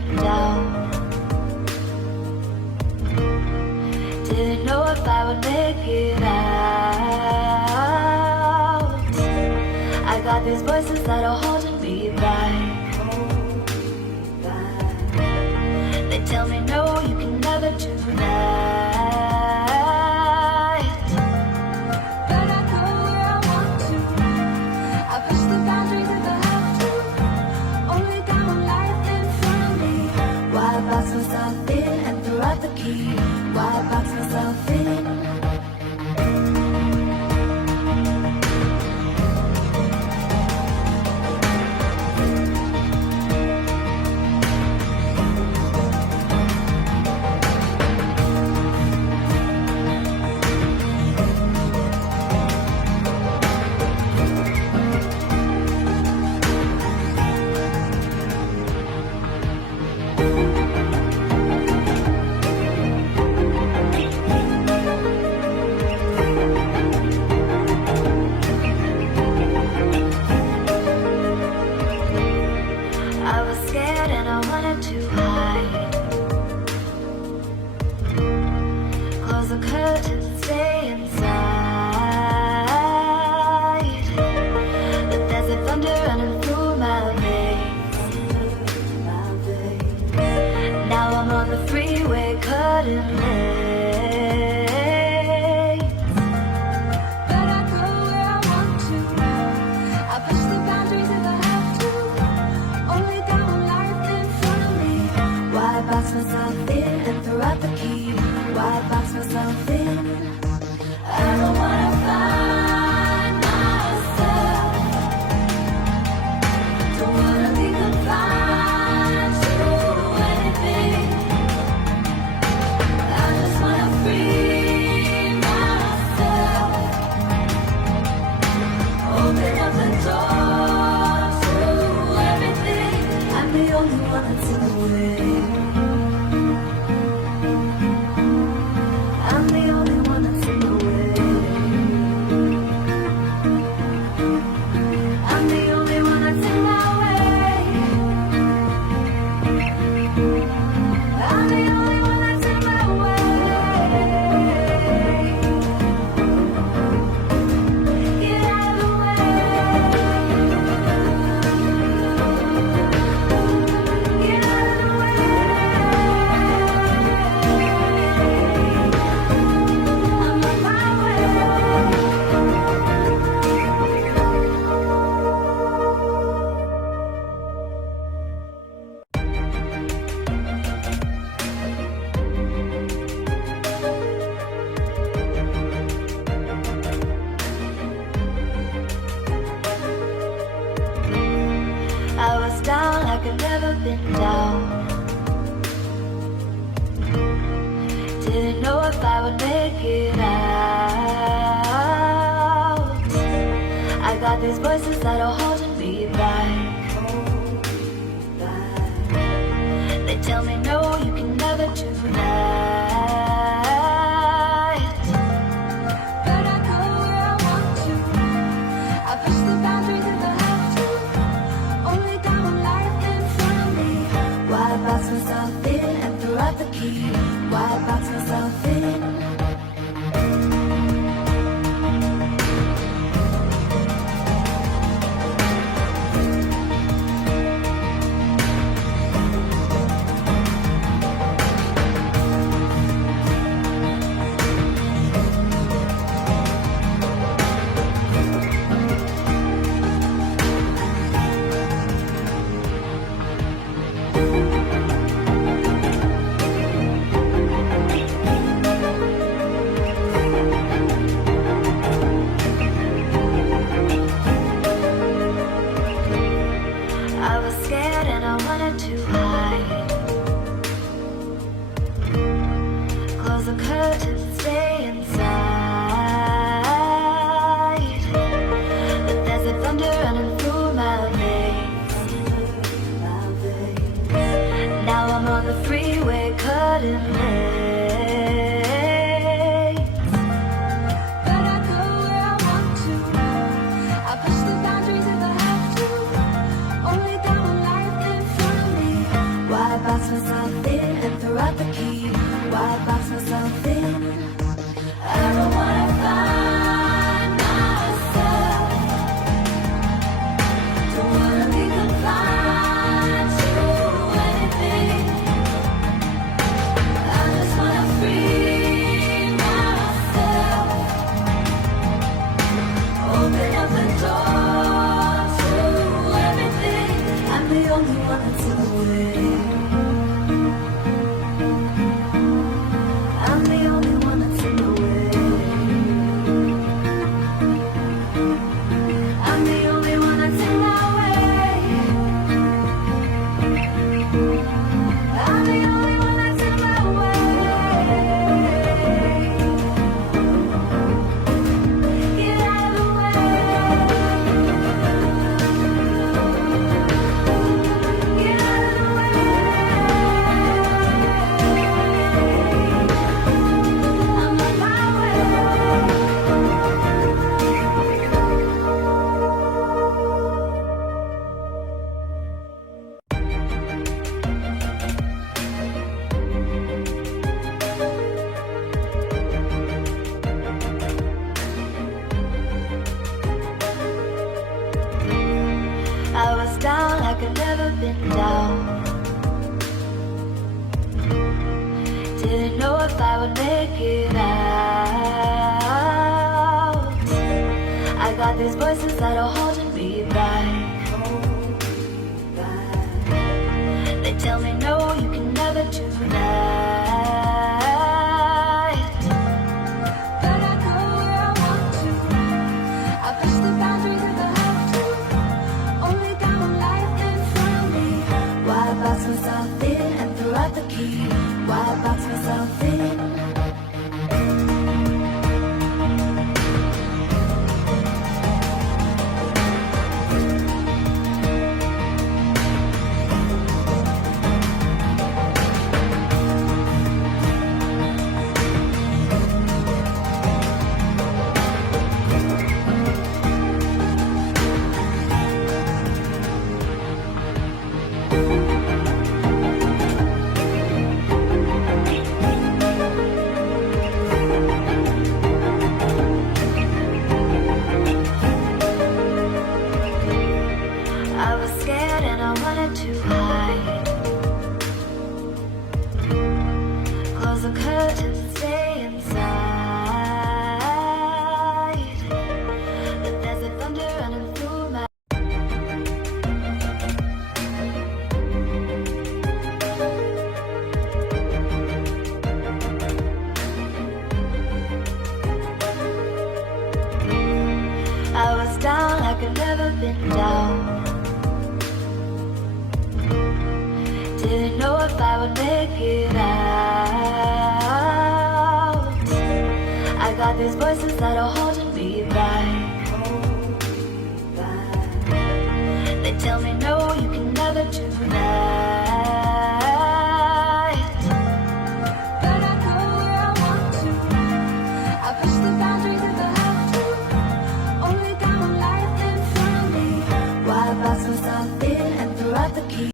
been down. Didn't know if I would make it out. I got these voices that are holding me back. They tell me no, you can never do that. But I go where I want to. I push the boundaries if I have to. Only got one life in front of me. Why box myself in and throw out the key? Why box myself in? I was scared and I wanted to hide. Close the curtains and stay inside. But there's a thunder running through my veins. Now I'm on the freeway cutting lanes. But I go where I want to. I push the boundaries if I have to. Only got one life in front of me. Why box myself in and throw out the key? Why box myself in? I don't wanna find myself. Don't wanna be confined to anything. I just wanna free myself. Open up the door to everything. I'm the only one that's in the way. I'm the only one that's in the way. I'm the only one that's in my way. I'm the only one that's in my way. Get out of the way. Get out of the way. I'm on my way. I was down like I'd never been down. Didn't know if I would make it out. I got these voices that are holding me back. They tell me no, you can never do that. But I go where I want to. I push the boundaries if I have to. Only got one life in front of me. Why box myself in and throw out the key? Why box myself in? I was scared and I wanted to hide. Close the curtains and stay inside. But there's a thunder running through my veins. Now I'm on the freeway cutting lanes. But I go where I want to. I push the boundaries if I have to. Only got one life in front of me. Why throw out the key. Why box myself in? I don't wanna find myself. Don't wanna be confined to anything. I just wanna free myself. Open up the door to everything. I'm the only one that's in the way. I'm the only one that's in the way. I'm the only one that's in my way. I'm the only one that's in my way. Get out of the way. Get out of the way. I'm on my way. I was down like I've never been down. Didn't know if I would make it out. I got these voices that are holding me back. They tell me no, you can never do that. But I go where I want to. I push the boundaries if I have to. Only got one life in front of me. Why box myself in and throw out the key? Why box myself in? I was scared and I wanted to hide. Close the curtains and stay inside. But there's a thunder running through my. I was down like I've never been down. Didn't know if I would make it out. I got these voices that are holding me back. They tell me no, you can never do